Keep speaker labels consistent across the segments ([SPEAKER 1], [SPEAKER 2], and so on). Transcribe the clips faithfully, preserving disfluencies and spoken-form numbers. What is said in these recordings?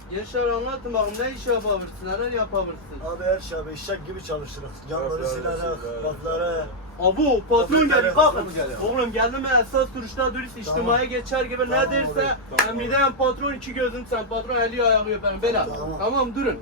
[SPEAKER 1] Gençler anlatın bakın ne iş yapabilirsiniz, neler yapabilirsiniz?
[SPEAKER 2] Abi her şey abi eşek gibi çalışırız. Camları silerek, rafları.
[SPEAKER 1] Abu patron
[SPEAKER 2] Rafları,
[SPEAKER 1] geldi kalkın.
[SPEAKER 2] rafları geliyor.
[SPEAKER 1] Oğlum geldim ben esas duruşta dürüst içtimaya geçer gibi
[SPEAKER 2] Tamam,
[SPEAKER 1] ne derse
[SPEAKER 2] oraya.
[SPEAKER 3] Tamam.
[SPEAKER 1] emriden patron iki gözüm sen patron eli ayağı öperim bela.
[SPEAKER 2] Tamam.
[SPEAKER 1] Tamam durun.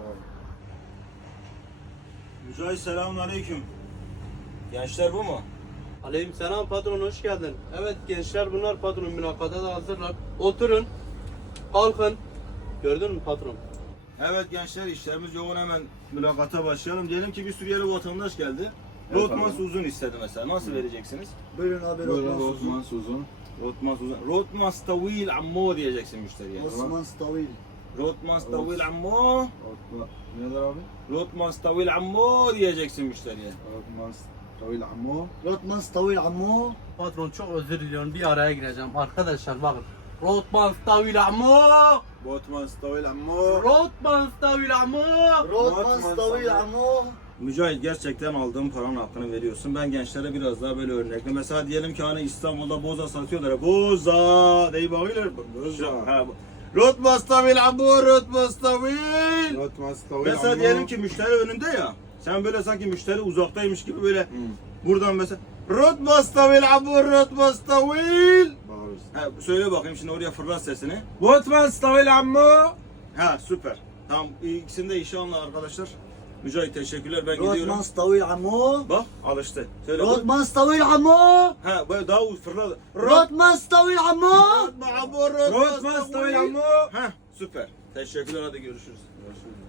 [SPEAKER 3] Mücahit selamünaleyküm. Gençler bu mu?
[SPEAKER 1] Aleyküm selam patron hoş geldin. Evet gençler bunlar patron mülakata da hazırlar. Oturun. Kalkın. Gördün mü patron?
[SPEAKER 3] Evet gençler işlerimiz yoğun, hemen mülakata başlayalım. Diyelim ki bir sürü yere vatandaş geldi. Rotmans uzun istedi mesela. Nasıl vereceksiniz?
[SPEAKER 2] Buyurun abi
[SPEAKER 4] Buyurun
[SPEAKER 2] Rotman
[SPEAKER 4] Osman Suzun.
[SPEAKER 3] Rotmans uzun. Rotmans tavil ammo diyeceksin müşteriye.
[SPEAKER 2] Osman Stavil.
[SPEAKER 3] Rotmans tavil
[SPEAKER 4] Os-
[SPEAKER 3] ammo.
[SPEAKER 4] Osman. Neler abi?
[SPEAKER 3] Rotmans tavil ammo diyeceksin müşteriye.
[SPEAKER 4] Osman Tavil Ammo.
[SPEAKER 2] Rotman Stavil ammo.
[SPEAKER 1] Patron çok özür diliyorum bir araya gireceğim. Arkadaşlar bakın. Rotman stavil ammo.
[SPEAKER 4] Botman Tavil Ammo.
[SPEAKER 1] Rotman stavil ammo.
[SPEAKER 2] Rotman
[SPEAKER 4] Rotman
[SPEAKER 2] Stavil
[SPEAKER 4] Stavil.
[SPEAKER 2] ammo.
[SPEAKER 3] Mücahit gerçekten aldığım paranın hakkını veriyorsun. Ben gençlere biraz daha böyle örnekle. Mesela diyelim ki hani İstanbul'da boza satıyorlar. ya, Boza deyip bakıyorlar.
[SPEAKER 4] Boza.
[SPEAKER 3] Ha, bu- Rotmans tavil ammo, rotmans tavil.
[SPEAKER 4] Botman Tavil
[SPEAKER 3] Mesela
[SPEAKER 4] Ammo.
[SPEAKER 3] diyelim ki müşteri önünde ya. Sen böyle sanki müşteri uzaktaymış gibi böyle buradan mesela Rotmans tavil ammo, rotmans tavil.
[SPEAKER 4] Bağırırsın.
[SPEAKER 3] Ha, söyle bakayım şimdi oraya fırlat sesini.
[SPEAKER 4] Botman Tavil Ammo.
[SPEAKER 3] Ha süper. Tamam ikisini de işe anla arkadaşlar. Mücahit teşekkürler, ben gidiyorum.
[SPEAKER 2] Rotman Stavil ammo.
[SPEAKER 3] Bak alıştı. Söyle.
[SPEAKER 2] Rotman Stavil ammo.
[SPEAKER 3] Ha böyle daha fırla.
[SPEAKER 2] Rotman Stavil ammo.
[SPEAKER 3] Rotman
[SPEAKER 4] Botman Tavil Ammo.
[SPEAKER 3] Ha süper. Teşekkürler, hadi görüşürüz.
[SPEAKER 4] Görüşürüz.